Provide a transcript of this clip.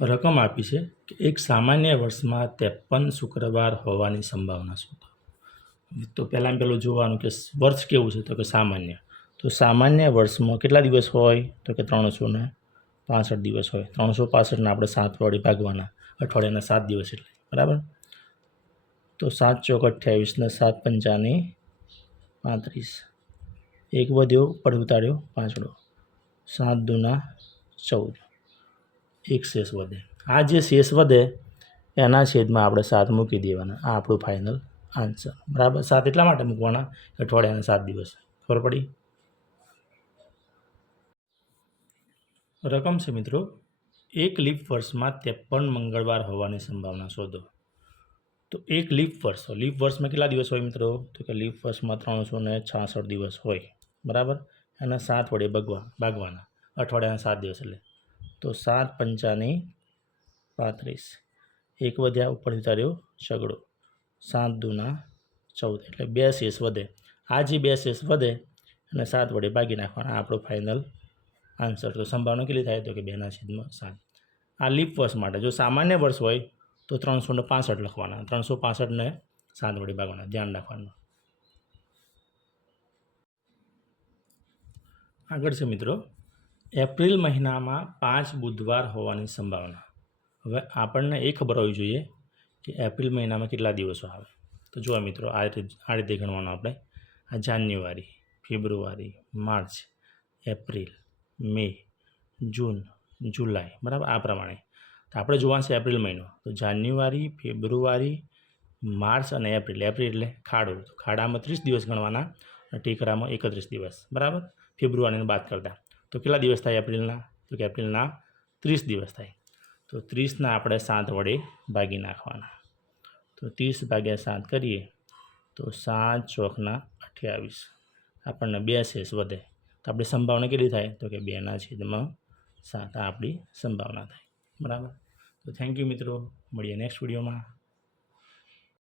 રકમ આપી છે કે એક સામાન્ય વર્ષમાં 53 શુક્રવાર હોવાની સંભાવના શોધો. તો પહેલાં જોવાનું કે વર્ષ કેવું છે, તો કે સામાન્ય. તો સામાન્ય વર્ષમાં કેટલા દિવસ હોય, તો કે 365 દિવસ હોય. 365ને આપણે 7 વડે ભાગવાના, અઠવાડિયાના 7 દિવસ એટલે, બરાબર. તો 7 ચોક 28 ને 7 પંચાની 35. એક વધ્યો, પર ઉતાર્યો પાંચડો. 7 દૂના 14. એક શેષ વધે. આ જે શેષ વધે એના છેદમાં આપણે 7 મૂકી દેવાના. આ આપણું ફાઇનલ આન્સર, બરાબર. 7 એટલા માટે મૂકવાના, અઠવાડિયાના 7 દિવસ. ખબર પડી? રકમ છે મિત્રો, એક લીપ વર્ષમાં 53 મંગળવાર હોવાની સંભાવના શોધો. તો એક લીપ વર્ષમાં કેટલા દિવસ હોય મિત્રો? તો કે લીપ વર્ષમાં 366 દિવસ હોય, બરાબર. અને 7 વડે ભાગવાના, અઠવાડિયાના 7 દિવસ એટલે. તો 7 પંચાની 35. એક વધ્યા, ઉપર ઉતાર્યો છગડો. 7 દૂના 14 એટલે 2 શેષ વધે. આ જે 2 શેષ વધે અને 7 વડે ભાગી નાખવાના. આપણો ફાઇનલ આન્સર. તો સંભાવના કેટલી થાય? તો કે 2/7. આ લીપ વર્ષ માટે. જો સામાન્ય વર્ષ હોય તો 365 લખવાના. 365ને 7 વડે ભાગવાના, ધ્યાન રાખવાનું. આગળ છે મિત્રો, એપ્રિલ મહિનામાં 5 બુધવાર હોવાની સંભાવના. હવે આપણને એ ખબર હોવી જોઈએ કે એપ્રિલ મહિનામાં કેટલા દિવસો આવે. તો જુઓ મિત્રો, આ રીતે ગણવાનું આપણે. આ જાન્યુઆરી, ફેબ્રુઆરી, માર્ચ, એપ્રિલ, મે, જૂન, જુલાઈ, બરાબર. આ પ્રમાણે તો આપણે જોવાનું છે એપ્રિલ મહિનો. તો જાન્યુઆરી, ફેબ્રુઆરી, માર્ચ અને એપ્રિલ. એપ્રિલ એટલે ખાડો. તો ખાડામાં 30 દિવસ ગણવાના અને ટેકરામાં 31 દિવસ, બરાબર. ફેબ્રુઆરીને બાદ કરતા તો કેટલા દિવસ થાય એપ્રિલના? તો કે એપ્રિલના 30 દિવસ થાય. તો 30ના આપણે 7 વડે ભાગી નાખવાના. તો 30 ભાગ્યા 7 કરીએ તો 7 ચોકના 28. આપણને 2 શેષ વધે. તો આપણી સંભાવના કેટલી થાય? તો કે 2/7. આ આપણી સંભાવના થાય, બરાબર. તો થેન્ક યુ મિત્રો, મળીએ નેક્સ્ટ વિડીયોમાં.